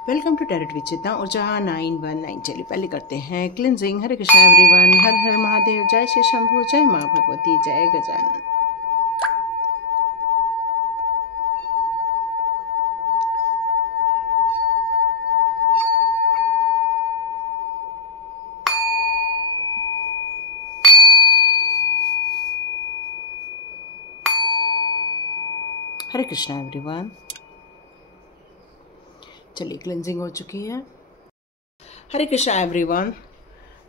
Welcome to tarot विचिता ऊर्जा 919। चलिए पहले करते हैं क्लिनजिंग। हरे कृष्णा एवरीवन, हर हर महादेव, जय श्री शंभू, जय माँ भगवती, जय गजानन। हरे कृष्णा एवरीवन, चलिए क्लिनजिंग हो चुकी है। हरे कृष्णा एवरीवन,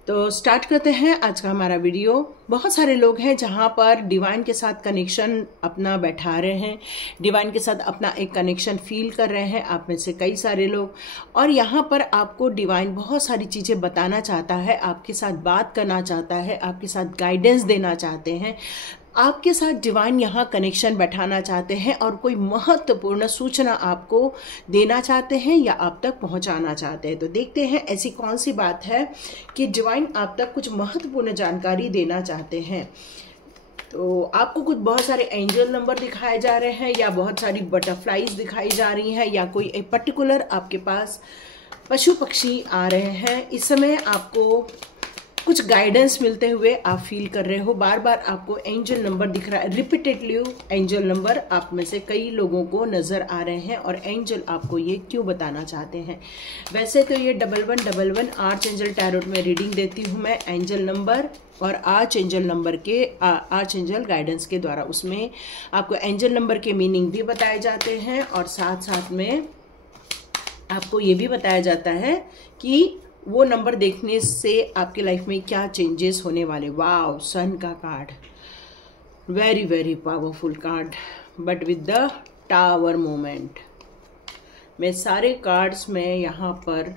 तो स्टार्ट करते हैं आज का हमारा वीडियो। बहुत सारे लोग हैं जहां पर डिवाइन के साथ कनेक्शन अपना बैठा रहे हैं, डिवाइन के साथ अपना एक कनेक्शन फील कर रहे हैं, आप में से कई सारे लोग। और यहाँ पर आपको डिवाइन बहुत सारी चीज़ें बताना चाहता है, आपके साथ बात करना चाहता है, आपके साथ गाइडेंस देना चाहते हैं, आपके साथ डिवाइन यहाँ कनेक्शन बैठाना चाहते हैं और कोई महत्वपूर्ण सूचना आपको देना चाहते हैं या आप तक पहुँचाना चाहते हैं। तो देखते हैं ऐसी कौन सी बात है कि डिवाइन आप तक कुछ महत्वपूर्ण जानकारी देना चाहते हैं। तो आपको कुछ बहुत सारे एंजल नंबर दिखाए जा रहे हैं या बहुत सारी बटरफ्लाईज दिखाई जा रही हैं या कोई एक पर्टिकुलर आपके पास पशु पक्षी आ रहे हैं। इस समय आपको कुछ गाइडेंस मिलते हुए आप फील कर रहे हो। बार बार आपको एंजल नंबर दिख रहा है, रिपीटेडली एंजल नंबर आप में से कई लोगों को नजर आ रहे हैं और एंजल आपको ये क्यों बताना चाहते हैं। वैसे तो ये 1111 आर्च एंजल टैरोट में रीडिंग देती हूँ मैं एंजल नंबर और आर्च एंजल नंबर के आर्च एंजल गाइडेंस के द्वारा। उसमें आपको एंजल नंबर के मीनिंग भी बताए जाते हैं और साथ साथ में आपको ये भी बताया जाता है कि वो नंबर देखने से आपके लाइफ में क्या चेंजेस होने वाले। वाव, सन का card, very very powerful card, but with the tower moment. मैं सारे कार्ड्स में यहाँ पर,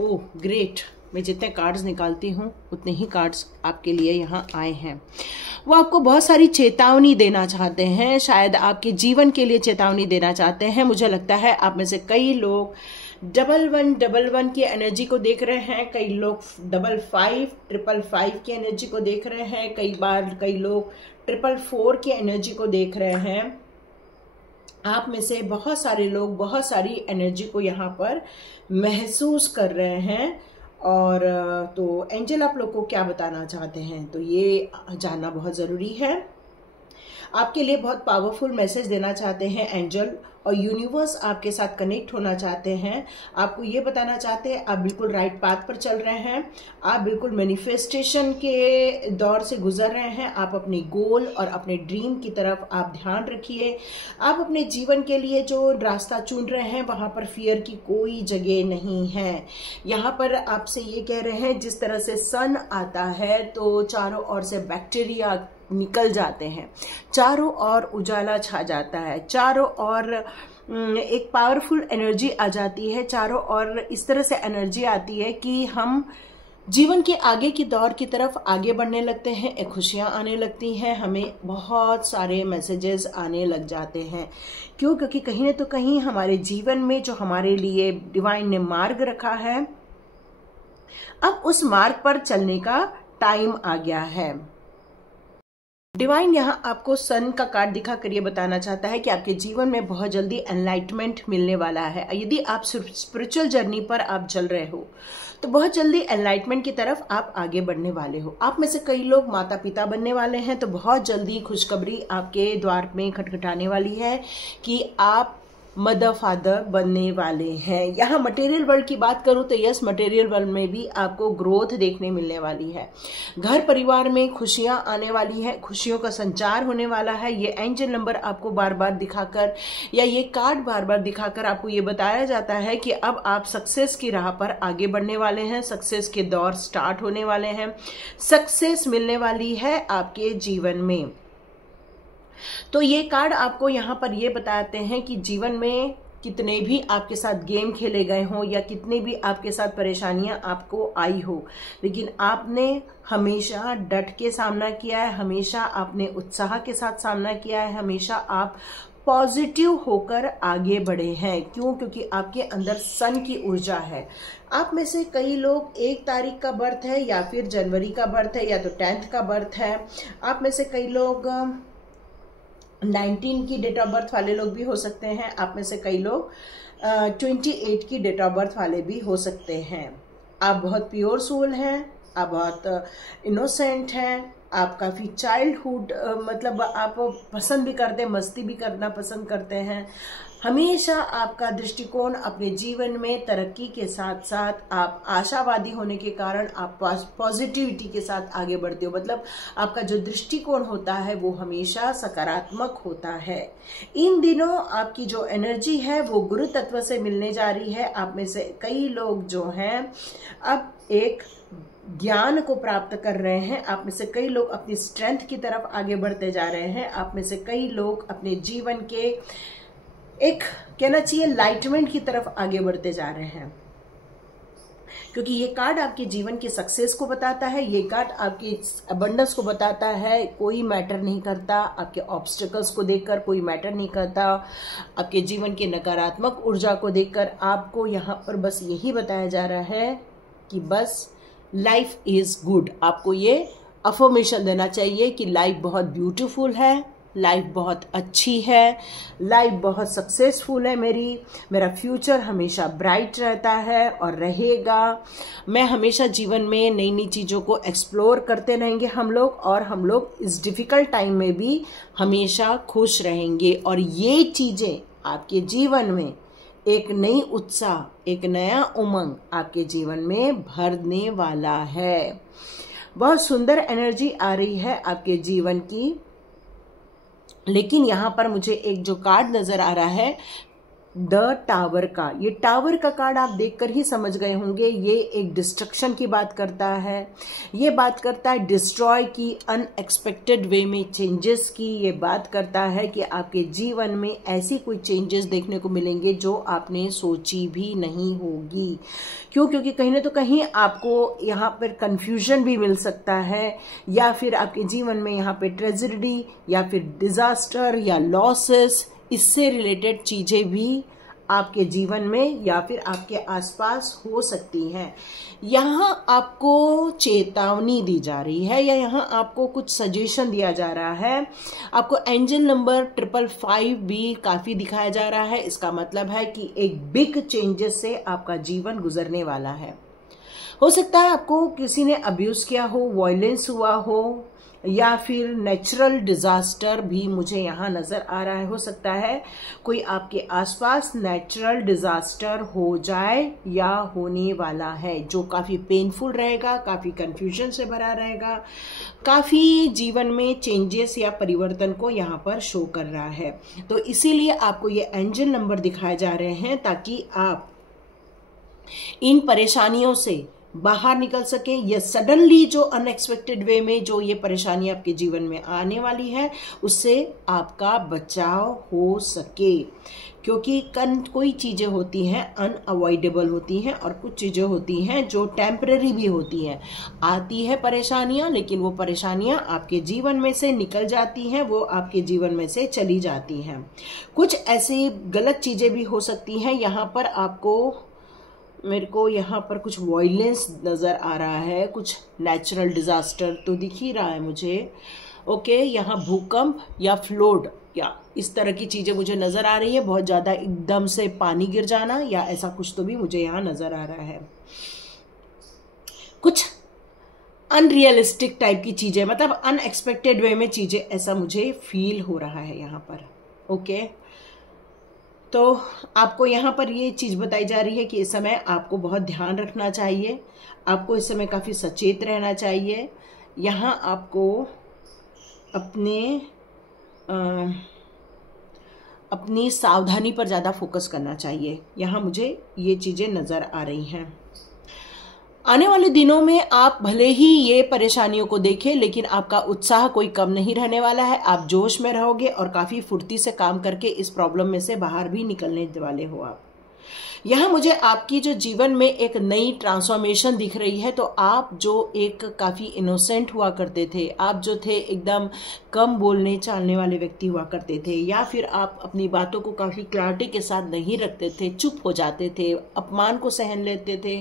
ओह ग्रेट, मैं जितने कार्ड्स निकालती हूँ उतने ही कार्ड्स आपके लिए यहाँ आए हैं। वो आपको बहुत सारी चेतावनी देना चाहते हैं, शायद आपके जीवन के लिए चेतावनी देना चाहते हैं। मुझे लगता है आप में से कई लोग 1111 की एनर्जी को देख रहे हैं, कई लोग 5555 की एनर्जी को देख रहे हैं, कई लोग 444 की एनर्जी को देख रहे हैं। आप में से बहुत सारे लोग बहुत सारी एनर्जी को यहाँ पर महसूस कर रहे हैं। और तो एंजल आप लोग को क्या बताना चाहते हैं, तो ये जानना बहुत ज़रूरी है। आपके लिए बहुत पावरफुल मैसेज देना चाहते हैं एंजल, और यूनिवर्स आपके साथ कनेक्ट होना चाहते हैं। आपको ये बताना चाहते हैं आप बिल्कुल राइट पाथ पर चल रहे हैं, आप बिल्कुल मैनिफेस्टेशन के दौर से गुजर रहे हैं। आप अपने गोल और अपने ड्रीम की तरफ आप ध्यान रखिए। आप अपने जीवन के लिए जो रास्ता चुन रहे हैं वहाँ पर फियर की कोई जगह नहीं है। यहाँ पर आपसे ये कह रहे हैं, जिस तरह से सन आता है तो चारों ओर से बैक्टीरिया निकल जाते हैं, चारों ओर उजाला छा जाता है, चारों ओर एक पावरफुल एनर्जी आ जाती है, चारों ओर इस तरह से एनर्जी आती है कि हम जीवन के आगे की दौर की तरफ आगे बढ़ने लगते हैं, एक खुशियाँ आने लगती हैं, हमें बहुत सारे मैसेजेस आने लग जाते हैं। क्यों? क्योंकि कहीं न तो कहीं हमारे जीवन में जो हमारे लिए डिवाइन ने मार्ग रखा है, अब उस मार्ग पर चलने का टाइम आ गया है। डिवाइन यहाँ आपको सन का कार्ड दिखा कर ये बताना चाहता है कि आपके जीवन में बहुत जल्दी एनलाइटमेंट मिलने वाला है। यदि आप स्पिरिचुअल जर्नी पर आप चल रहे हो तो बहुत जल्दी एनलाइटमेंट की तरफ आप आगे बढ़ने वाले हो। आप में से कई लोग माता पिता बनने वाले हैं, तो बहुत जल्दी खुशखबरी आपके द्वार में खटखटाने वाली है कि आप मदर फादर बनने वाले हैं। यहाँ मटेरियल वर्ल्ड की बात करूँ तो यस, मटेरियल वर्ल्ड में भी आपको ग्रोथ देखने मिलने वाली है। घर परिवार में खुशियाँ आने वाली है, खुशियों का संचार होने वाला है। ये एंजल नंबर आपको बार बार दिखाकर या ये कार्ड बार बार दिखाकर आपको ये बताया जाता है कि अब आप सक्सेस की राह पर आगे बढ़ने वाले हैं, सक्सेस के दौर स्टार्ट होने वाले हैं, सक्सेस मिलने वाली है आपके जीवन में। तो ये कार्ड आपको यहाँ पर ये बताते हैं कि जीवन में कितने भी आपके साथ गेम खेले गए हों या कितने भी आपके साथ परेशानियां आपको आई हो, लेकिन आपने हमेशा डट के सामना किया है, हमेशा आपने उत्साह के साथ सामना किया है, हमेशा आप पॉजिटिव होकर आगे बढ़े हैं। क्यों? क्योंकि आपके अंदर सन की ऊर्जा है। आप में से कई लोग 1 तारीख का बर्थ है या फिर जनवरी का बर्थ है या तो 10th का बर्थ है। आप में से कई लोग 19 की डेट ऑफ बर्थ वाले लोग भी हो सकते हैं। आप में से कई लोग 28 की डेट ऑफ बर्थ वाले भी हो सकते हैं। आप बहुत प्योर सोल हैं, आप बहुत इनोसेंट हैं, आप काफ़ी चाइल्डहुड मतलब आप पसंद भी करते हैं, मस्ती भी करना पसंद करते हैं। हमेशा आपका दृष्टिकोण अपने जीवन में तरक्की के साथ साथ आप आशावादी होने के कारण आप पॉजिटिविटी के साथ आगे बढ़ते हो। मतलब आपका जो दृष्टिकोण होता है वो हमेशा सकारात्मक होता है। इन दिनों आपकी जो एनर्जी है वो गुरु तत्व से मिलने जा रही है। आप में से कई लोग जो हैं अब एक ज्ञान को प्राप्त कर रहे हैं। आप में से कई लोग अपनी स्ट्रेंथ की तरफ आगे बढ़ते जा रहे हैं। आप में से कई लोग अपने जीवन के एक कहना चाहिए लाइटमेंट की तरफ आगे बढ़ते जा रहे हैं, क्योंकि ये कार्ड आपके जीवन की सक्सेस को बताता है। ये कार्ड आपकी अबंडेंस को बताता है। कोई मैटर नहीं करता, आपके ऑब्स्टिकल्स को देखकर कोई मैटर नहीं करता। आपके जीवन की नकारात्मक ऊर्जा को देखकर आपको यहाँ पर बस यही बताया जा रहा है कि बस लाइफ इज गुड। आपको ये अफर्मेशन देना चाहिए कि लाइफ बहुत ब्यूटीफुल है, लाइफ बहुत अच्छी है, लाइफ बहुत सक्सेसफुल है। मेरा फ्यूचर हमेशा ब्राइट रहता है और रहेगा। मैं हमेशा जीवन में नई नई चीज़ों को एक्सप्लोर करते रहेंगे हम लोग, और हम लोग इस डिफ़िकल्ट टाइम में भी हमेशा खुश रहेंगे। और ये चीज़ें आपके जीवन में एक नई उत्साह, एक नया उमंग आपके जीवन में भरने वाला है। बहुत सुंदर एनर्जी आ रही है आपके जीवन की। लेकिन यहाँ पर मुझे एक जो कार्ड नजर आ रहा है द टावर का, ये टावर का कार्ड आप देखकर ही समझ गए होंगे। ये एक डिस्ट्रक्शन की बात करता है, ये बात करता है डिस्ट्रॉय की, अनएक्सपेक्टेड वे में चेंजेस की। ये बात करता है कि आपके जीवन में ऐसी कोई चेंजेस देखने को मिलेंगे जो आपने सोची भी नहीं होगी। क्यों? क्योंकि कहीं ना तो कहीं आपको यहाँ पर कंफ्यूजन भी मिल सकता है, या फिर आपके जीवन में यहाँ पे ट्रेजेडी या फिर डिजास्टर या लॉसेस, इससे रिलेटेड चीजें भी आपके जीवन में या फिर आपके आसपास हो सकती हैं। यहाँ आपको चेतावनी दी जा रही है, या यहाँ आपको कुछ सजेशन दिया जा रहा है। आपको एंजल नंबर 555 भी काफी दिखाया जा रहा है। इसका मतलब है कि एक बिग चेंजेस से आपका जीवन गुजरने वाला है। हो सकता है आपको किसी ने अब्यूज किया हो, वायलेंस हुआ हो, या फिर नेचुरल डिजास्टर भी मुझे यहाँ नजर आ रहा है। हो सकता है कोई आपके आसपास नेचुरल डिजास्टर हो जाए या होने वाला है, जो काफी पेनफुल रहेगा, काफी कंफ्यूजन से भरा रहेगा, काफी जीवन में चेंजेस या परिवर्तन को यहाँ पर शो कर रहा है। तो इसीलिए आपको ये एंजल नंबर दिखाए जा रहे हैं ताकि आप इन परेशानियों से बाहर निकल सके। ये सडनली जो अनएक्सपेक्टेड वे में जो ये परेशानी आपके जीवन में आने वाली है, उससे आपका बचाव हो सके। क्योंकि कोई चीजें होती हैं अनअवॉइडेबल होती हैं, और कुछ चीजें होती हैं जो टेम्पररी भी होती हैं। आती है परेशानियां, लेकिन वो परेशानियां आपके जीवन में से निकल जाती हैं, वो आपके जीवन में से चली जाती हैं। कुछ ऐसी गलत चीजें भी हो सकती हैं। यहाँ पर आपको, मेरे को यहाँ पर कुछ वायलेंस नज़र आ रहा है, कुछ नेचुरल डिजास्टर तो दिख ही रहा है मुझे। ओके, यहाँ भूकंप या फ्लड या इस तरह की चीज़ें मुझे नज़र आ रही है। बहुत ज़्यादा एकदम से पानी गिर जाना या ऐसा कुछ तो भी मुझे यहाँ नज़र आ रहा है। कुछ अनरियलिस्टिक टाइप की चीज़ें, मतलब अनएक्सपेक्टेड वे में चीज़ें, ऐसा मुझे फील हो रहा है यहाँ पर। ओके, तो आपको यहाँ पर ये चीज़ बताई जा रही है कि इस समय आपको बहुत ध्यान रखना चाहिए, आपको इस समय काफ़ी सचेत रहना चाहिए। यहाँ आपको अपनी सावधानी पर ज़्यादा फोकस करना चाहिए। यहाँ मुझे ये चीज़ें नज़र आ रही हैं। आने वाले दिनों में आप भले ही ये परेशानियों को देखें, लेकिन आपका उत्साह कोई कम नहीं रहने वाला है। आप जोश में रहोगे और काफ़ी फुर्ती से काम करके इस प्रॉब्लम में से बाहर भी निकलने वाले हो आप। यहाँ मुझे आपकी जो जीवन में एक नई ट्रांसफॉर्मेशन दिख रही है। तो आप जो एक काफ़ी इनोसेंट हुआ करते थे, आप जो थे एकदम कम बोलने चालने वाले व्यक्ति हुआ करते थे, या फिर आप अपनी बातों को काफ़ी क्लैरिटी के साथ नहीं रखते थे, चुप हो जाते थे, अपमान को सहन लेते थे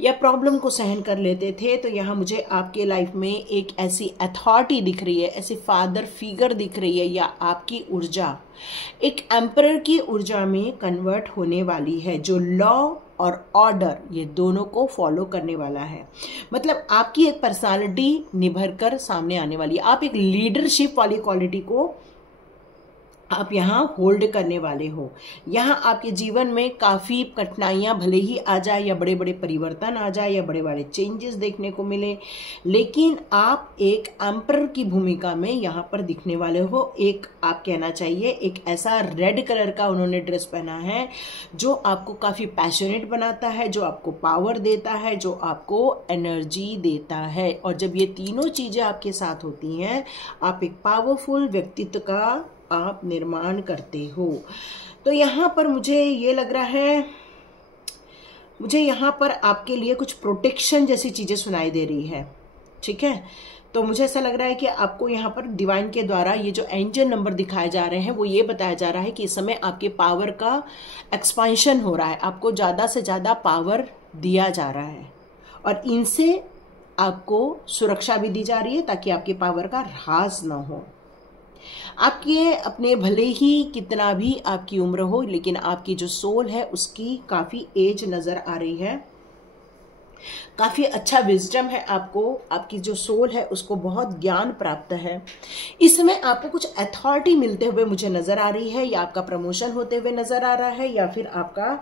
या प्रॉब्लम को सहन कर लेते थे, तो यहाँ मुझे आपके लाइफ में एक ऐसी अथॉरिटी दिख रही है, ऐसी फादर फिगर दिख रही है, या आपकी ऊर्जा एक एम्परर की ऊर्जा में कन्वर्ट होने वाली है, जो लॉ और ऑर्डर ये दोनों को फॉलो करने वाला है। मतलब आपकी एक पर्सनालिटी निभर कर सामने आने वाली है। आप एक लीडरशिप वाली क्वालिटी को आप यहाँ होल्ड करने वाले हो। यहाँ आपके जीवन में काफ़ी कठिनाइयाँ भले ही आ जाए, या बड़े बड़े परिवर्तन आ जाए, या बड़े बड़े चेंजेस देखने को मिले, लेकिन आप एक एम्परर की भूमिका में यहाँ पर दिखने वाले हो। एक आप कहना चाहिए एक ऐसा रेड कलर का उन्होंने ड्रेस पहना है जो आपको काफ़ी पैशनेट बनाता है, जो आपको पावर देता है, जो आपको एनर्जी देता है। और जब ये तीनों चीज़ें आपके साथ होती हैं, आप एक पावरफुल व्यक्तित्व का आप निर्माण करते हो। तो यहाँ पर मुझे ये लग रहा है, मुझे यहाँ पर आपके लिए कुछ प्रोटेक्शन जैसी चीज़ें सुनाई दे रही है। ठीक है, तो मुझे ऐसा लग रहा है कि आपको यहाँ पर डिवाइन के द्वारा ये जो एंजल नंबर दिखाए जा रहे हैं, वो ये बताया जा रहा है कि इस समय आपके पावर का एक्सपेंशन हो रहा है, आपको ज़्यादा से ज़्यादा पावर दिया जा रहा है, और इनसे आपको सुरक्षा भी दी जा रही है ताकि आपके पावर का ह्रास ना हो। आपके अपने भले ही कितना भी आपकी उम्र हो, लेकिन आपकी जो सोल है उसकी काफ़ी एज नज़र आ रही है, काफ़ी अच्छा विजडम है आपको, आपकी जो सोल है उसको बहुत ज्ञान प्राप्त है। इस समय आपको कुछ अथॉरिटी मिलते हुए मुझे नज़र आ रही है, या आपका प्रमोशन होते हुए नज़र आ रहा है, या फिर आपका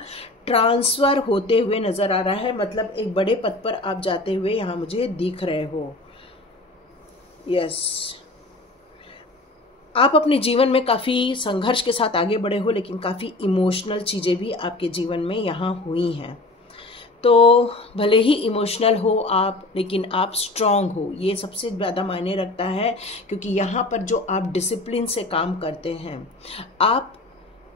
ट्रांसफ़र होते हुए नज़र आ रहा है। मतलब एक बड़े पद पर आप जाते हुए यहाँ मुझे दिख रहे हो। यस, आप अपने जीवन में काफ़ी संघर्ष के साथ आगे बढ़े हो, लेकिन काफ़ी इमोशनल चीज़ें भी आपके जीवन में यहाँ हुई हैं। तो भले ही इमोशनल हो आप, लेकिन आप स्ट्रांग हो, ये सबसे ज़्यादा मायने रखता है, क्योंकि यहाँ पर जो आप डिसिप्लिन से काम करते हैं, आप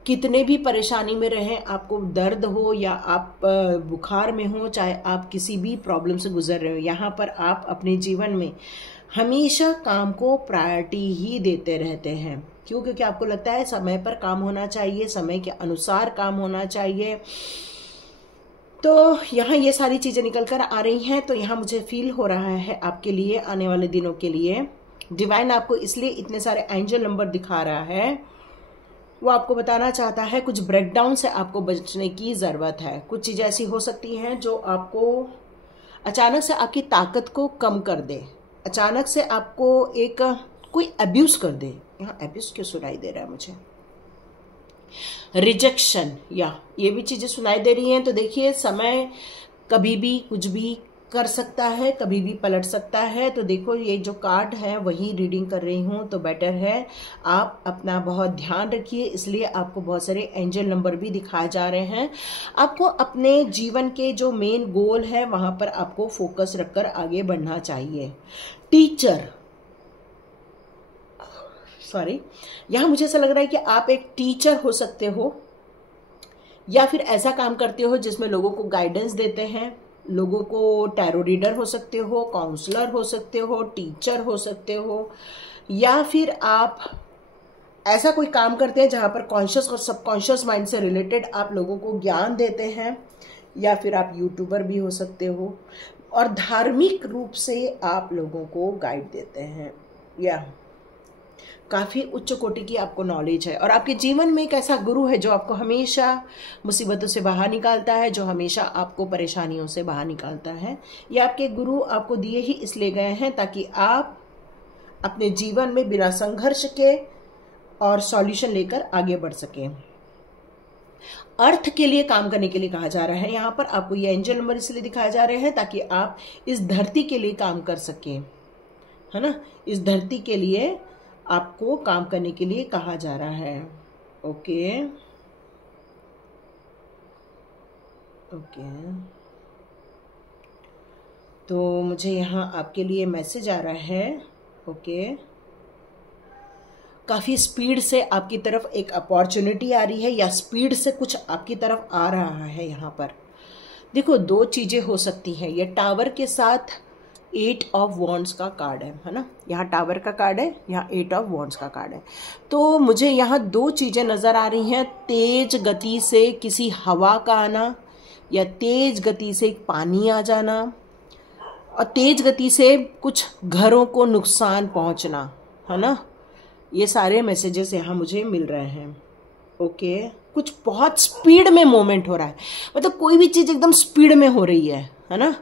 कितने भी परेशानी में रहें, आपको दर्द हो या आप बुखार में हो, चाहे आप किसी भी प्रॉब्लम से गुजर रहे हो, यहाँ पर आप अपने जीवन में हमेशा काम को प्रायोरिटी ही देते रहते हैं। क्यों? क्योंकि आपको लगता है समय पर काम होना चाहिए, समय के अनुसार काम होना चाहिए। तो यहाँ ये सारी चीज़ें निकल कर आ रही हैं। तो यहाँ मुझे फील हो रहा है आपके लिए आने वाले दिनों के लिए डिवाइन आपको इसलिए इतने सारे एंजल नंबर दिखा रहा है, वो आपको बताना चाहता है कुछ ब्रेकडाउन से आपको बचने की ज़रूरत है। कुछ चीज़ें ऐसी हो सकती हैं जो आपको अचानक से आपकी ताकत को कम कर दे, अचानक से आपको एक कोई अब्यूज़ कर दे। यहाँ अब्यूज़ क्यों सुनाई दे रहा है मुझे? रिजेक्शन, या ये भी चीज़ें सुनाई दे रही हैं। तो देखिए, समय कभी भी कुछ भी कर सकता है, कभी भी पलट सकता है। तो देखो, ये जो कार्ड है वही रीडिंग कर रही हूँ, तो बेटर है आप अपना बहुत ध्यान रखिए। इसलिए आपको बहुत सारे एंजल नंबर भी दिखाए जा रहे हैं। आपको अपने जीवन के जो मेन गोल है वहाँ पर आपको फोकस रखकर आगे बढ़ना चाहिए। टीचर, सॉरी, यहाँ मुझे ऐसा लग रहा है कि आप एक टीचर हो सकते हो, या फिर ऐसा काम करते हो जिसमें लोगों को गाइडेंस देते हैं, लोगों को टैरो रीडर हो सकते हो, काउंसलर हो सकते हो, टीचर हो सकते हो, या फिर आप ऐसा कोई काम करते हैं जहाँ पर कॉन्शियस और सबकॉन्शियस माइंड से रिलेटेड आप लोगों को ज्ञान देते हैं, या फिर आप यूट्यूबर भी हो सकते हो और धार्मिक रूप से आप लोगों को गाइड देते हैं, या काफ़ी उच्च कोटि की आपको नॉलेज है। और आपके जीवन में एक ऐसा गुरु है जो आपको हमेशा मुसीबतों से बाहर निकालता है, जो हमेशा आपको परेशानियों से बाहर निकालता है। ये आपके गुरु आपको दिए ही इसलिए गए हैं ताकि आप अपने जीवन में बिना संघर्ष के और सॉल्यूशन लेकर आगे बढ़ सकें। अर्थ के लिए काम करने के लिए कहा जा रहा है। यहाँ पर आपको ये एंजल नंबर इसलिए दिखाए जा रहे हैं ताकि आप इस धरती के लिए काम कर सकें, है ना। इस धरती के लिए आपको काम करने के लिए कहा जा रहा है। ओके ओके, तो मुझे यहाँ आपके लिए मैसेज आ रहा है। ओके, काफ़ी स्पीड से आपकी तरफ एक अपॉर्चुनिटी आ रही है, या स्पीड से कुछ आपकी तरफ आ रहा है। यहाँ पर देखो, दो चीज़ें हो सकती हैं। ये टावर के साथ 8 ऑफ वॉन्ड्स का कार्ड है ना। यहाँ टावर का कार्ड है, यहाँ 8 ऑफ वॉन्ड्स का कार्ड है। तो मुझे यहाँ दो चीज़ें नज़र आ रही हैं, तेज गति से किसी हवा का आना या तेज गति से पानी आ जाना और तेज गति से कुछ घरों को नुकसान पहुँचना, है ना। ये सारे मैसेजेस यहाँ मुझे मिल रहे हैं। ओके, कुछ बहुत स्पीड में मूवमेंट हो रहा है, मतलब कोई भी चीज़ एकदम स्पीड में हो रही है ना।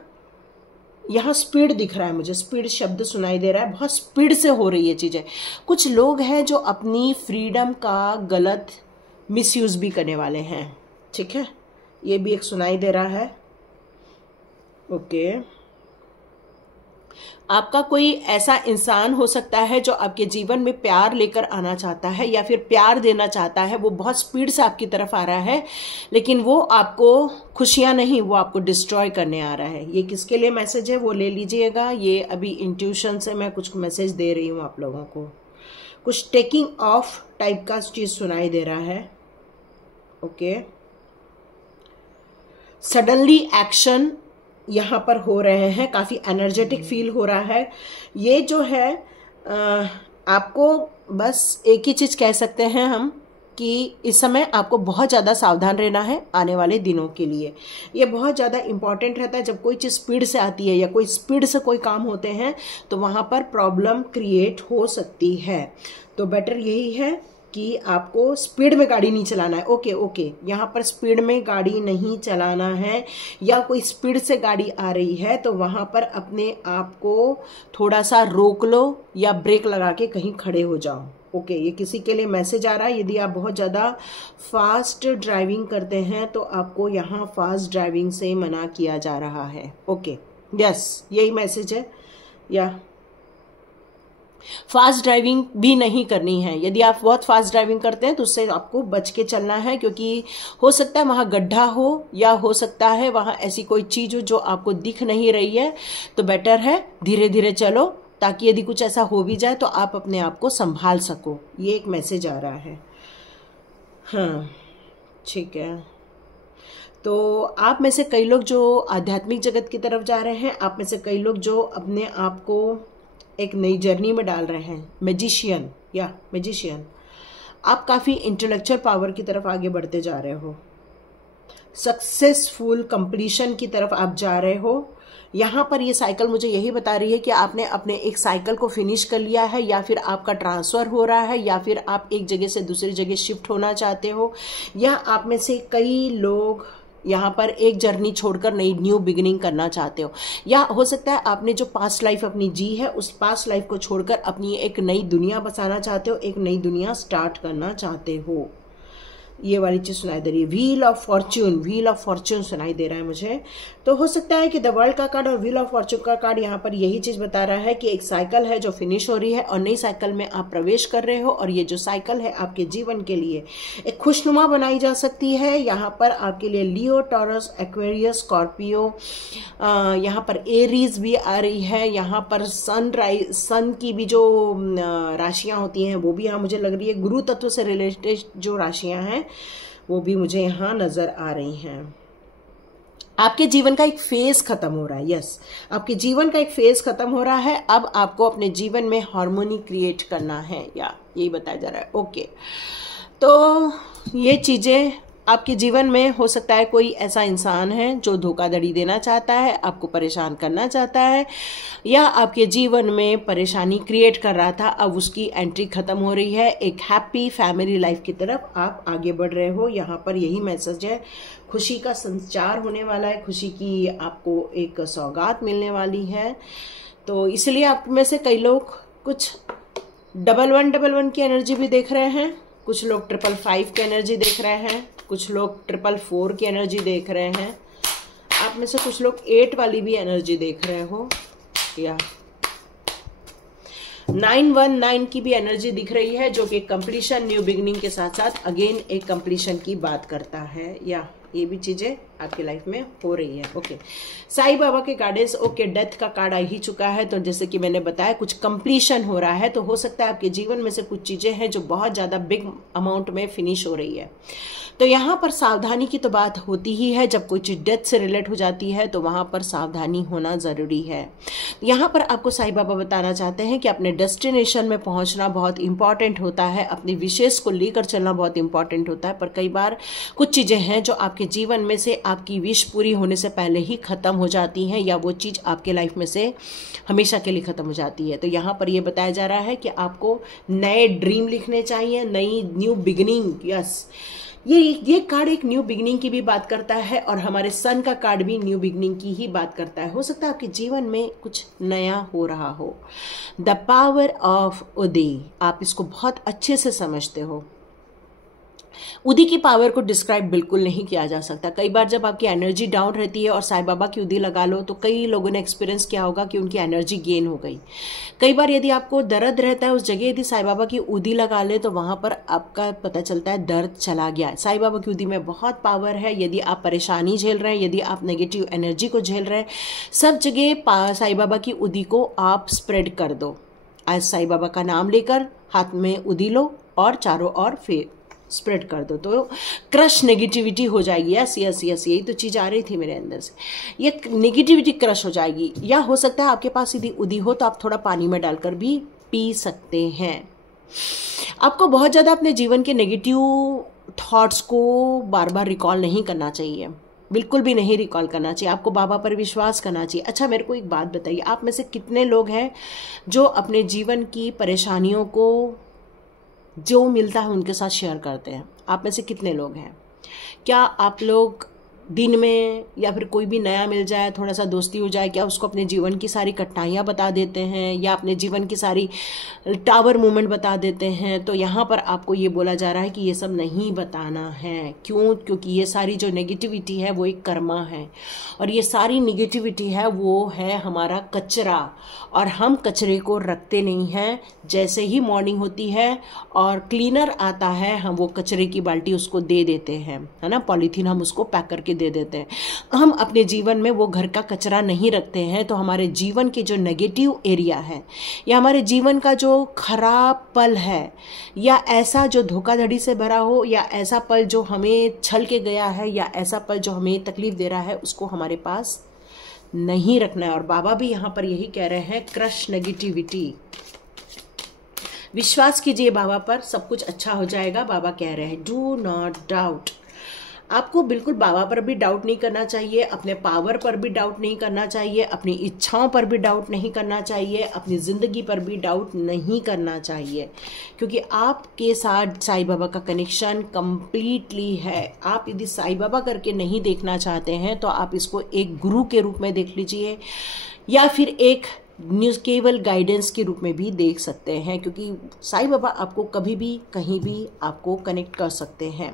यहाँ स्पीड दिख रहा है मुझे, स्पीड शब्द सुनाई दे रहा है, बहुत स्पीड से हो रही है चीज़ें। कुछ लोग हैं जो अपनी फ्रीडम का गलत मिसयूज़ भी करने वाले हैं, ठीक है, ये भी एक सुनाई दे रहा है। ओके, आपका कोई ऐसा इंसान हो सकता है जो आपके जीवन में प्यार लेकर आना चाहता है या फिर प्यार देना चाहता है। वो बहुत स्पीड से आपकी तरफ आ रहा है, लेकिन वो आपको खुशियां नहीं, वो आपको डिस्ट्रॉय करने आ रहा है। ये किसके लिए मैसेज है वो ले लीजिएगा। ये अभी इंट्यूशन से मैं कुछ मैसेज दे रही हूँ आप लोगों को। कुछ टेकिंग ऑफ टाइप का चीज सुनाई दे रहा है। ओके, सडनली एक्शन यहाँ पर हो रहे हैं, काफ़ी एनर्जेटिक फील हो रहा है। ये जो है आपको बस एक ही चीज़ कह सकते हैं हम कि इस समय आपको बहुत ज़्यादा सावधान रहना है आने वाले दिनों के लिए। ये बहुत ज़्यादा इम्पॉर्टेंट रहता है। जब कोई चीज़ स्पीड से आती है या कोई स्पीड से कोई काम होते हैं तो वहाँ पर प्रॉब्लम क्रिएट हो सकती है। तो बेटर यही है कि आपको स्पीड में गाड़ी नहीं चलाना है। ओके, यहाँ पर स्पीड में गाड़ी नहीं चलाना है, या कोई स्पीड से गाड़ी आ रही है तो वहाँ पर अपने आप को थोड़ा सा रोक लो या ब्रेक लगा के कहीं खड़े हो जाओ। ओके, ये किसी के लिए मैसेज आ रहा है। यदि आप बहुत ज़्यादा फास्ट ड्राइविंग करते हैं तो आपको यहाँ फास्ट ड्राइविंग से मना किया जा रहा है। ओके, यस, यही मैसेज है। या फास्ट ड्राइविंग भी नहीं करनी है। यदि आप बहुत फास्ट ड्राइविंग करते हैं तो उससे आपको बच के चलना है, क्योंकि हो सकता है वहाँ गड्ढा हो या हो सकता है वहाँ ऐसी कोई चीज़ हो जो आपको दिख नहीं रही है। तो बेटर है धीरे धीरे चलो, ताकि यदि कुछ ऐसा हो भी जाए तो आप अपने आप को संभाल सको। ये एक मैसेज आ रहा है। हाँ, ठीक है। तो आप में से कई लोग जो आध्यात्मिक जगत की तरफ जा रहे हैं, आप में से कई लोग जो अपने आप को एक नई जर्नी में डाल रहे हैं, मैजिशियन, आप काफ़ी इंटेलेक्चुअल पावर की तरफ आगे बढ़ते जा रहे हो, सक्सेसफुल कंप्लीशन की तरफ आप जा रहे हो। यहाँ पर ये साइकिल मुझे यही बता रही है कि आपने अपने एक साइकिल को फिनिश कर लिया है, या फिर आपका ट्रांसफ़र हो रहा है, या फिर आप एक जगह से दूसरी जगह शिफ्ट होना चाहते हो, या आप में से कई लोग यहाँ पर एक जर्नी छोड़कर नई न्यू बिगिनिंग करना चाहते हो, या हो सकता है आपने जो पास्ट लाइफ अपनी जी है उस पास्ट लाइफ को छोड़कर अपनी एक नई दुनिया बसाना चाहते हो, एक नई दुनिया स्टार्ट करना चाहते हो। ये वाली चीज़ सुनाई दे रही है। व्हील ऑफ फॉर्च्यून सुनाई दे रहा है मुझे। तो हो सकता है कि द वर्ल्ड का कार्ड और व्हील ऑफ फॉर्च्यून का कार्ड यहाँ पर यही चीज़ बता रहा है कि एक साइकिल है जो फिनिश हो रही है और नई साइकिल में आप प्रवेश कर रहे हो, और ये जो साइकिल है आपके जीवन के लिए एक खुशनुमा बनाई जा सकती है। यहाँ पर आपके लिए लियो, टॉरस, एक्वेरियस, स्कॉर्पियो, यहाँ पर एरीज भी आ रही है। यहाँ पर सन की भी जो राशियाँ होती हैं वो भी यहाँ मुझे लग रही है। गुरु तत्व से रिलेटेड जो राशियाँ हैं वो भी मुझे यहाँ नजर आ रही हैं। आपके जीवन का एक फेज खत्म हो रहा है। यस, आपके जीवन का एक फेज खत्म हो रहा है। अब आपको अपने जीवन में हार्मोनी क्रिएट करना है, या यही बताया जा रहा है। ओके, तो ये चीजें आपके जीवन में हो सकता है कोई ऐसा इंसान है जो धोखाधड़ी देना चाहता है, आपको परेशान करना चाहता है, या आपके जीवन में परेशानी क्रिएट कर रहा था, अब उसकी एंट्री खत्म हो रही है। एक हैप्पी फैमिली लाइफ की तरफ आप आगे बढ़ रहे हो। यहाँ पर यही मैसेज है। खुशी का संचार होने वाला है, खुशी की आपको एक सौगात मिलने वाली है। तो इसलिए आप में से कई लोग कुछ 1111 की एनर्जी भी देख रहे हैं, कुछ लोग 555 की एनर्जी देख रहे हैं, कुछ लोग 444 की एनर्जी देख रहे हैं, आप में से कुछ लोग 8 वाली भी एनर्जी देख रहे हो, या 919 की भी एनर्जी दिख रही है, जो कि कंप्लीशन, न्यू बिगिनिंग के साथ साथ अगेन एक कंप्लीशन की बात करता है। या ये भी चीज़ें आपकी लाइफ में हो रही है। ओके, साईं बाबा के गाइडेंस। ओके, डेथ का कार्ड आ ही चुका है, तो जैसे कि मैंने बताया कुछ कंप्लीशन हो रहा है, तो हो सकता है आपके जीवन में से कुछ चीज़ें हैं जो बहुत ज़्यादा बिग अमाउंट में फिनिश हो रही है। तो यहाँ पर सावधानी की तो बात होती ही है, जब कोई चीज़ डेथ से रिलेट हो जाती है तो वहाँ पर सावधानी होना ज़रूरी है। यहाँ पर आपको साईं बाबा बताना चाहते हैं कि अपने डेस्टिनेशन में पहुँचना बहुत इंपॉर्टेंट होता है, अपनी विशेष को लेकर चलना बहुत इंपॉर्टेंट होता है, पर कई बार कुछ चीज़ें हैं जो आपके जीवन में से आपकी विश पूरी होने से पहले ही ख़त्म हो जाती हैं, या वो चीज़ आपके लाइफ में से हमेशा के लिए ख़त्म हो जाती है। तो यहाँ पर ये बताया जा रहा है कि आपको नए ड्रीम लिखने चाहिए, नई न्यू बिगिनिंग। यस, ये कार्ड एक न्यू बिगिनिंग की भी बात करता है, और हमारे सन का कार्ड भी न्यू बिगिनिंग की ही बात करता है। हो सकता है आपके जीवन में कुछ नया हो रहा हो। द पावर ऑफ उदी, आप इसको बहुत अच्छे से समझते हो। उदी की पावर को डिस्क्राइब बिल्कुल नहीं किया जा सकता। कई बार जब आपकी एनर्जी डाउन रहती है और साईं बाबा की उदी लगा लो, तो कई लोगों ने एक्सपीरियंस किया होगा कि उनकी एनर्जी गेन हो गई। कई बार यदि आपको दर्द रहता है, उस जगह यदि साईं बाबा की उदी लगा ले तो वहाँ पर आपका पता चलता है दर्द चला गया। साईं बाबा की उदी में बहुत पावर है। यदि आप परेशानी झेल रहे हैं, यदि आप नेगेटिव एनर्जी को झेल रहे हैं, सब जगह साईं बाबा की उदी को आप स्प्रेड कर दो। आज साईं बाबा का नाम लेकर हाथ में उदी लो और चारों ओर फेर स्प्रेड कर दो, तो क्रश नेगेटिविटी हो जाएगी। यस यस यस, यही तो चीज़ आ रही थी मेरे अंदर से, ये नेगेटिविटी क्रश हो जाएगी। या हो सकता है आपके पास यदि उदी हो तो आप थोड़ा पानी में डालकर भी पी सकते हैं। आपको बहुत ज़्यादा अपने जीवन के नेगेटिव थॉट्स को बार बार रिकॉल नहीं करना चाहिए, बिल्कुल भी नहीं रिकॉल करना चाहिए। आपको बाबा पर विश्वास करना चाहिए। अच्छा, मेरे को एक बात बताइए, आप में से कितने लोग हैं जो अपने जीवन की परेशानियों को जो मिलता है उनके साथ शेयर करते हैं? आप में से कितने लोग हैं? क्या आप लोग दिन में या फिर कोई भी नया मिल जाए, थोड़ा सा दोस्ती हो जाए, क्या उसको अपने जीवन की सारी कठिनाइयाँ बता देते हैं या अपने जीवन की सारी टावर मोमेंट बता देते हैं? तो यहाँ पर आपको ये बोला जा रहा है कि ये सब नहीं बताना है। क्यों? क्योंकि ये सारी जो नेगेटिविटी है वो एक कर्मा है, और ये सारी नेगेटिविटी है वो है हमारा कचरा, और हम कचरे को रखते नहीं हैं। जैसे ही मॉर्निंग होती है और क्लीनर आता है, हम वो कचरे की बाल्टी उसको दे देते हैं, है ना, पॉलीथीन हम उसको पैक करके दे देते हैं। हम अपने जीवन में वो घर का कचरा नहीं रखते हैं, तो हमारे जीवन के जो नेगेटिव एरिया है या हमारे जीवन का जो खराब पल है, या ऐसा जो धोखाधड़ी से भरा हो, या ऐसा पल जो हमें छल के गया है, या ऐसा पल जो हमें तकलीफ दे रहा है, उसको हमारे पास नहीं रखना है। और बाबा भी यहाँ पर यही कह रहे हैं, क्रश नेगेटिविटी। विश्वास कीजिए बाबा पर, सब कुछ अच्छा हो जाएगा। बाबा कह रहे हैं डू नॉट डाउट। आपको बिल्कुल बाबा पर भी डाउट नहीं करना चाहिए, अपने पावर पर भी डाउट नहीं करना चाहिए, अपनी इच्छाओं पर भी डाउट नहीं करना चाहिए, अपनी ज़िंदगी पर भी डाउट नहीं करना चाहिए, क्योंकि आपके साथ साईं बाबा का कनेक्शन कंप्लीटली है। आप यदि साईं बाबा करके नहीं देखना चाहते हैं तो आप इसको एक गुरु के रूप में देख लीजिए, या फिर एक न्यूज़ केवल गाइडेंस के रूप में भी देख सकते हैं, क्योंकि साईं बाबा आपको कभी भी कहीं भी आपको कनेक्ट कर सकते हैं।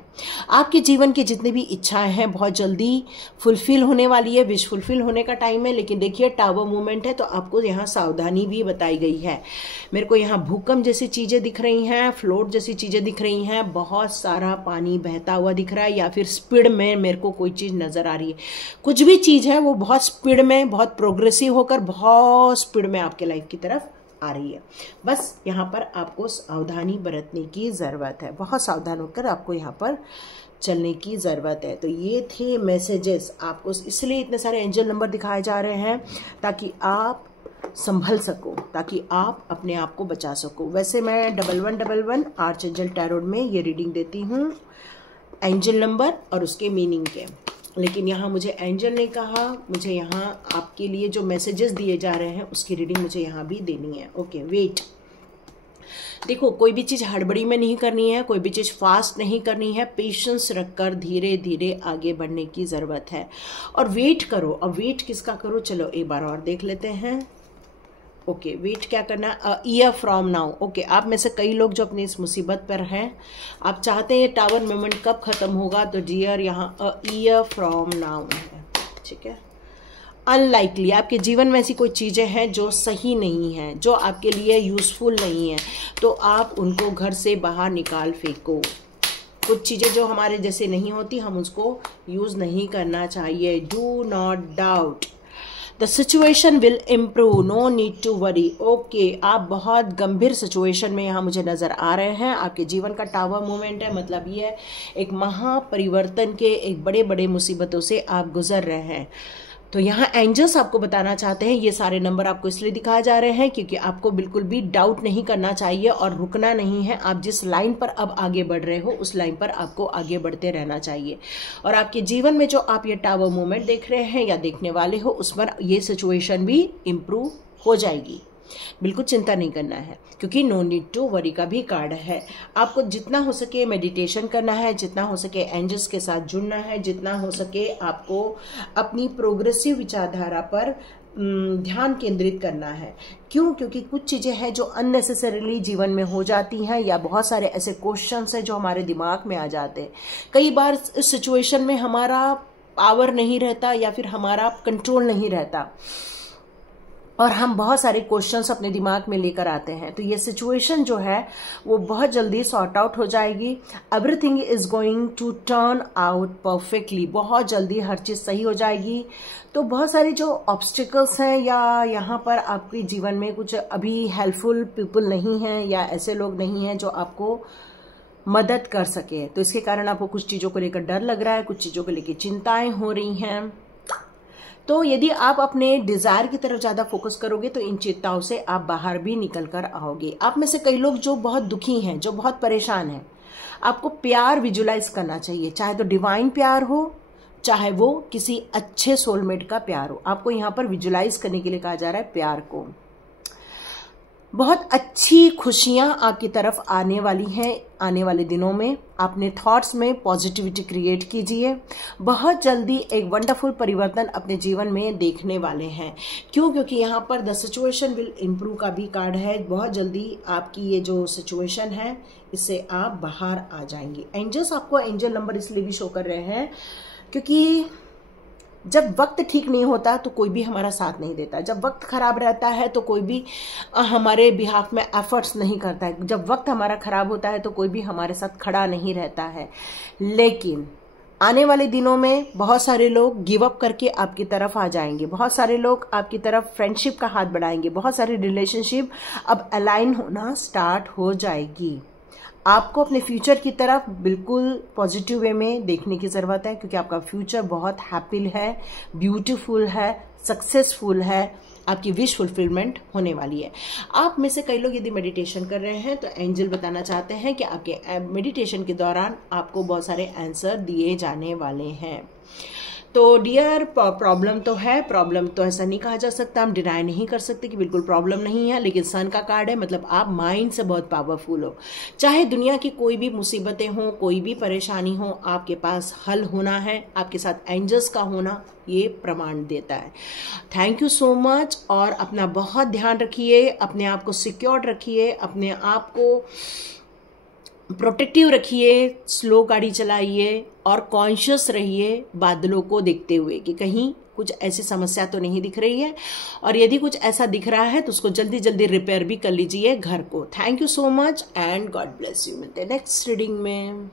आपके जीवन की जितनी भी इच्छाएं हैं बहुत जल्दी फुलफिल होने वाली है, विश फुलफिल होने का टाइम है। लेकिन देखिए टावर मूवमेंट है, तो आपको यहाँ सावधानी भी बताई गई है। मेरे को यहाँ भूकंप जैसी चीज़ें दिख रही हैं, फ्लोट जैसी चीज़ें दिख रही हैं, बहुत सारा पानी बहता हुआ दिख रहा है, या फिर स्पीड में मेरे को कोई चीज़ नज़र आ रही है। कुछ भी चीज़ है वो बहुत स्पीड में, बहुत प्रोग्रेसिव होकर बहुत स्पीड में आपके लाइफ की तरफ आ रही है। बस यहाँ पर आपको सावधानी बरतने की ज़रूरत है, बहुत सावधान होकर आपको यहाँ पर चलने की ज़रूरत है। तो ये थे मैसेजेस। आपको इसलिए इतने सारे एंजल नंबर दिखाए जा रहे हैं ताकि आप संभल सको, ताकि आप अपने आप को बचा सको। वैसे मैं 1111 आर्च एंजल टैरोट में ये रीडिंग देती हूँ एंजल नंबर और उसके मीनिंग के, लेकिन यहाँ मुझे एंजल ने कहा, मुझे यहाँ आपके लिए जो मैसेजेस दिए जा रहे हैं उसकी रीडिंग मुझे यहाँ भी देनी है। Okay, wait. देखो, कोई भी चीज़ हड़बड़ी में नहीं करनी है, कोई भी चीज़ फास्ट नहीं करनी है, पेशेंस रखकर धीरे धीरे आगे बढ़ने की ज़रूरत है। और वेट करो। अब वेट किसका करो, चलो एक बार और देख लेते हैं। ओके, वेट क्या करना, a year from now. Okay, आप में से कई लोग जो अपनी इस मुसीबत पर हैं, आप चाहते हैं ये टावर मोमेंट कब ख़त्म होगा, तो डियर यहाँ अ ईयर फ्रॉम नाउ है, ठीक है। अनलाइकली, आपके जीवन में ऐसी कोई चीज़ें हैं जो सही नहीं हैं, जो आपके लिए यूज़फुल नहीं है, तो आप उनको घर से बाहर निकाल फेंको। कुछ चीज़ें जो हमारे जैसे नहीं होती हम उसको यूज़ नहीं करना चाहिए। Do not doubt, the situation will improve, no need to worry. Okay, आप बहुत गंभीर सिचुएशन में यहाँ मुझे नज़र आ रहे हैं। आपके जीवन का टावर मूवमेंट है, मतलब ये है एक महापरिवर्तन के, एक बड़े बड़े मुसीबतों से आप गुजर रहे हैं। तो यहाँ एंजल्स आपको बताना चाहते हैं, ये सारे नंबर आपको इसलिए दिखाए जा रहे हैं क्योंकि आपको बिल्कुल भी डाउट नहीं करना चाहिए और रुकना नहीं है। आप जिस लाइन पर अब आगे बढ़ रहे हो उस लाइन पर आपको आगे बढ़ते रहना चाहिए। और आपके जीवन में जो आप ये टावर मूवमेंट देख रहे हैं या देखने वाले हो, उस पर ये सिचुएशन भी इम्प्रूव हो जाएगी। बिल्कुल चिंता नहीं करना है, क्योंकि नो नीड टू वरी का भी कार्ड है। आपको जितना हो सके मेडिटेशन करना है, जितना हो सके एंजल्स के साथ जुड़ना है, जितना हो सके आपको अपनी प्रोग्रेसिव विचारधारा पर ध्यान केंद्रित करना है। क्यों? क्योंकि कुछ चीज़ें हैं जो अननेसेसरीली जीवन में हो जाती हैं, या बहुत सारे ऐसे क्वेश्चंस हैं जो हमारे दिमाग में आ जाते हैं। कई बार इस सिचुएशन में हमारा पावर नहीं रहता या फिर हमारा कंट्रोल नहीं रहता और हम बहुत सारे क्वेश्चंस अपने दिमाग में लेकर आते हैं। तो ये सिचुएशन जो है वो बहुत जल्दी सॉर्ट आउट हो जाएगी। Everything is going to turn out perfectly, बहुत जल्दी हर चीज़ सही हो जाएगी। तो बहुत सारे जो ऑब्स्टिकल्स हैं या यहाँ पर आपके जीवन में कुछ अभी हेल्पफुल पीपल नहीं हैं या ऐसे लोग नहीं हैं जो आपको मदद कर सके, तो इसके कारण आपको कुछ चीज़ों को लेकर डर लग रहा है, कुछ चीज़ों को लेकर चिंताएं हो रही हैं। तो यदि आप अपने डिजायर की तरफ ज्यादा फोकस करोगे तो इन चिंताओं से आप बाहर भी निकल कर आओगे। आप में से कई लोग जो बहुत दुखी हैं, जो बहुत परेशान हैं, आपको प्यार विजुलाइज करना चाहिए, चाहे तो डिवाइन प्यार हो, चाहे वो किसी अच्छे सोलमेट का प्यार हो। आपको यहाँ पर विजुलाइज करने के लिए कहा जा रहा है प्यार को। बहुत अच्छी खुशियां आपकी तरफ आने वाली हैं आने वाले दिनों में। अपने थॉट्स में पॉजिटिविटी क्रिएट कीजिए। बहुत जल्दी एक वंडरफुल परिवर्तन अपने जीवन में देखने वाले हैं। क्यों? क्योंकि यहाँ पर द सिचुएशन विल इम्प्रूव का भी कार्ड है। बहुत जल्दी आपकी ये जो सिचुएशन है इससे आप बाहर आ जाएंगे। एंजल्स आपको एंजल नंबर इसलिए भी शो कर रहे हैं क्योंकि जब वक्त ठीक नहीं होता तो कोई भी हमारा साथ नहीं देता। जब वक्त खराब रहता है तो कोई भी हमारे बिहाफ में एफर्ट्स नहीं करता है। जब वक्त हमारा खराब होता है तो कोई भी हमारे साथ खड़ा नहीं रहता है। लेकिन आने वाले दिनों में बहुत सारे लोग गिव अप करके आपकी तरफ आ जाएंगे। बहुत सारे लोग आपकी तरफ फ्रेंडशिप का हाथ बढ़ाएंगे। बहुत सारी रिलेशनशिप अब अलाइन होना स्टार्ट हो जाएगी। आपको अपने फ्यूचर की तरफ बिल्कुल पॉजिटिव वे में देखने की ज़रूरत है, क्योंकि आपका फ्यूचर बहुत हैप्पी है, ब्यूटीफुल है, सक्सेसफुल है। आपकी विश फुलफिलमेंट होने वाली है। आप में से कई लोग यदि मेडिटेशन कर रहे हैं तो एंजल बताना चाहते हैं कि आपके मेडिटेशन के दौरान आपको बहुत सारे आंसर दिए जाने वाले हैं। तो डियर, प्रॉब्लम तो है, प्रॉब्लम तो ऐसा नहीं कहा जा सकता, हम डिनाई नहीं कर सकते कि बिल्कुल प्रॉब्लम नहीं है। लेकिन सन का कार्ड है, मतलब आप माइंड से बहुत पावरफुल हो। चाहे दुनिया की कोई भी मुसीबतें हो, कोई भी परेशानी हो, आपके पास हल होना है। आपके साथ एंजल्स का होना ये प्रमाण देता है। Thank you so much. और अपना बहुत ध्यान रखिए, अपने आप को सिक्योर्ड रखिए, अपने आप को प्रोटेक्टिव रखिए, स्लो गाड़ी चलाइए और कॉन्शियस रहिए बादलों को देखते हुए कि कहीं कुछ ऐसी समस्या तो नहीं दिख रही है। और यदि कुछ ऐसा दिख रहा है तो उसको जल्दी जल्दी रिपेयर भी कर लीजिए घर को। Thank you so much and God bless you. मिलते हैं नेक्स्ट रीडिंग में।